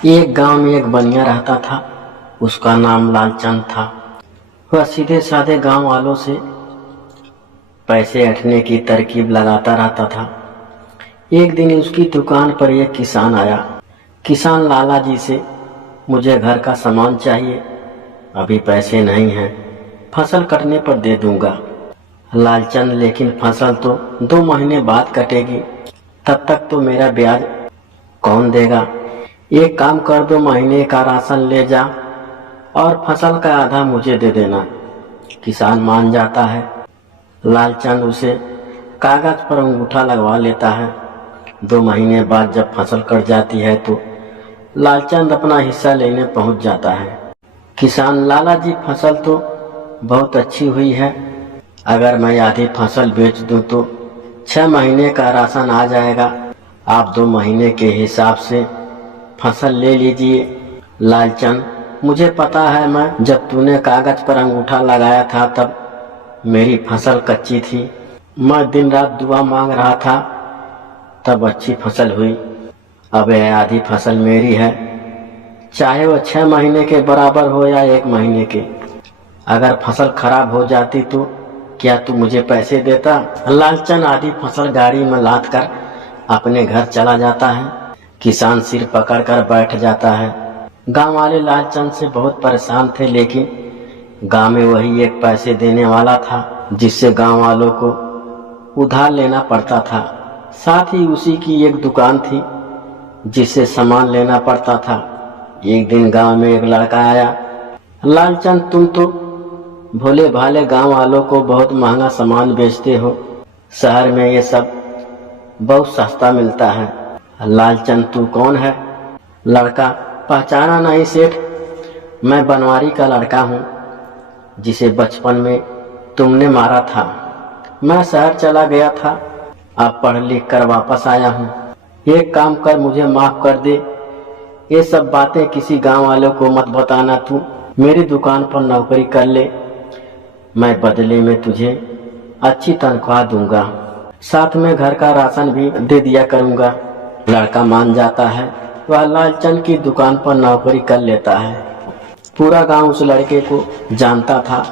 एक गांव में एक बनिया रहता था। उसका नाम लालचंद था। वह सीधे साधे गांव वालों से पैसे ऐंठने की तरकीब लगाता रहता था। एक दिन उसकी दुकान पर एक किसान आया। किसान लाला जी से, मुझे घर का सामान चाहिए, अभी पैसे नहीं हैं, फसल कटने पर दे दूंगा। लालचंद, लेकिन फसल तो 2 महीने बाद कटेगी, तब तक तो मेरा ब्याज कौन देगा? एक काम कर, 2 महीने का राशन ले जा और फसल का आधा मुझे दे देना। किसान मान जाता है। लालचंद उसे कागज पर अंगूठा लगवा लेता है। 2 महीने बाद जब फसल कट जाती है तो लालचंद अपना हिस्सा लेने पहुंच जाता है। किसान, लाला जी, फसल तो बहुत अच्छी हुई है, अगर मैं आधी फसल बेच दूं तो 6 महीने का राशन आ जाएगा। आप 2 महीने के हिसाब से फसल ले लीजिए। लालचंद, मुझे पता है, मैं जब तूने कागज पर अंगूठा लगाया था तब मेरी फसल कच्ची थी। मैं दिन रात दुआ मांग रहा था, तब अच्छी फसल हुई। अब यह आधी फसल मेरी है, चाहे वह 6 महीने के बराबर हो या 1 महीने के। अगर फसल खराब हो जाती तो क्या तू मुझे पैसे देता? लालचंद आधी फसल गाड़ी में लाद कर अपने घर चला जाता है। किसान सिर पकड़कर बैठ जाता है। गांव वाले लालचंद से बहुत परेशान थे, लेकिन गांव में वही एक पैसे देने वाला था जिससे गांव वालों को उधार लेना पड़ता था। साथ ही उसी की एक दुकान थी जिससे सामान लेना पड़ता था। एक दिन गांव में एक लड़का आया। लालचंद, तुम तो भोले भाले गांव वालों को बहुत महंगा सामान बेचते हो, शहर में ये सब बहुत सस्ता मिलता है। लालचंद, तू कौन है? लड़का, पहचाना नहीं सेठ, मैं बनवारी का लड़का हूँ जिसे बचपन में तुमने मारा था। मैं शहर चला गया था, अब पढ़ लिख कर वापस आया हूँ। एक काम कर, मुझे माफ कर दे। ये सब बातें किसी गांव वालों को मत बताना। तू मेरी दुकान पर नौकरी कर ले, मैं बदले में तुझे अच्छी तनख्वाह दूंगा, साथ में घर का राशन भी दे दिया करूंगा। लड़का मान जाता है। वह लालचंद की दुकान पर नौकरी कर लेता है। पूरा गांव उस लड़के को जानता था।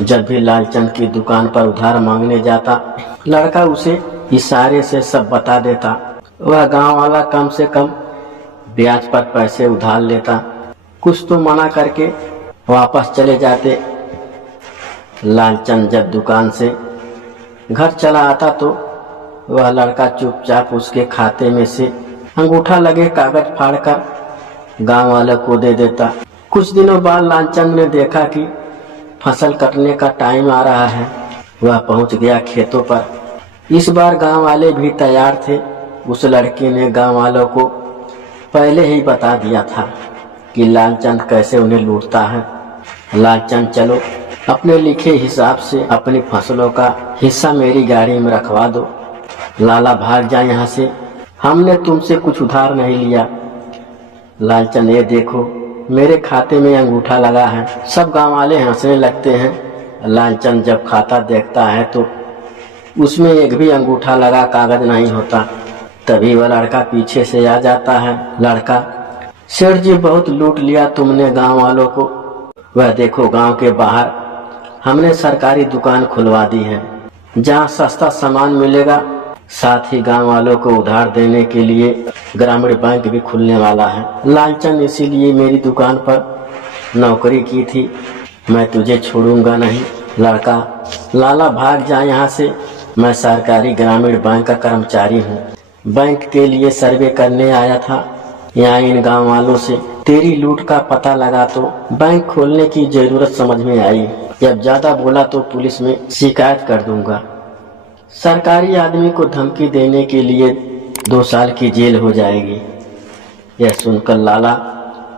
जब भी लालचंद की दुकान पर उधार मांगने जाता, लड़का उसे इशारे से सब बता देता। वह गांव वाला कम से कम ब्याज पर पैसे उधार लेता। कुछ तो मना करके वापस चले जाते। लालचंद जब दुकान से घर चला आता तो वह लड़का चुपचाप उसके खाते में से अंगूठा लगे कागज फाड़कर गांव वालों को दे देता। कुछ दिनों बाद लालचंद ने देखा कि फसल कटने का टाइम आ रहा है। वह पहुंच गया खेतों पर। इस बार गांव वाले भी तैयार थे। उस लड़के ने गांव वालों को पहले ही बता दिया था कि लालचंद कैसे उन्हें लूटता है। लालचंद, चलो अपने लिखे हिसाब से अपनी फसलों का हिस्सा मेरी गाड़ी में रखवा दो। लाला, भाग जा यहाँ से, हमने तुमसे कुछ उधार नहीं लिया। लालचंद, ये देखो, मेरे खाते में अंगूठा लगा है। सब गांव वाले हंसने लगते हैं। लालचंद जब खाता देखता है तो उसमें एक भी अंगूठा लगा कागज नहीं होता। तभी वह लड़का पीछे से आ जाता है। लड़का, सेठ जी, बहुत लूट लिया तुमने गांव वालों को। वह देखो, गांव के बाहर हमने सरकारी दुकान खुलवा दी है जहां सस्ता सामान मिलेगा। साथ ही गांव वालों को उधार देने के लिए ग्रामीण बैंक भी खुलने वाला है। लालचंद, इसीलिए मेरी दुकान पर नौकरी की थी, मैं तुझे छोड़ूंगा नहीं। लड़का, लाला, भाग जा यहाँ से, मैं सरकारी ग्रामीण बैंक का कर्मचारी हूँ। बैंक के लिए सर्वे करने आया था। यहाँ इन गांव वालों से तेरी लूट का पता लगा तो बैंक खोलने की जरूरत समझ में आई। जब ज्यादा बोला तो पुलिस में शिकायत कर दूंगा। सरकारी आदमी को धमकी देने के लिए 2 साल की जेल हो जाएगी। यह सुनकर लाला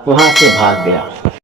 वहां से भाग गया।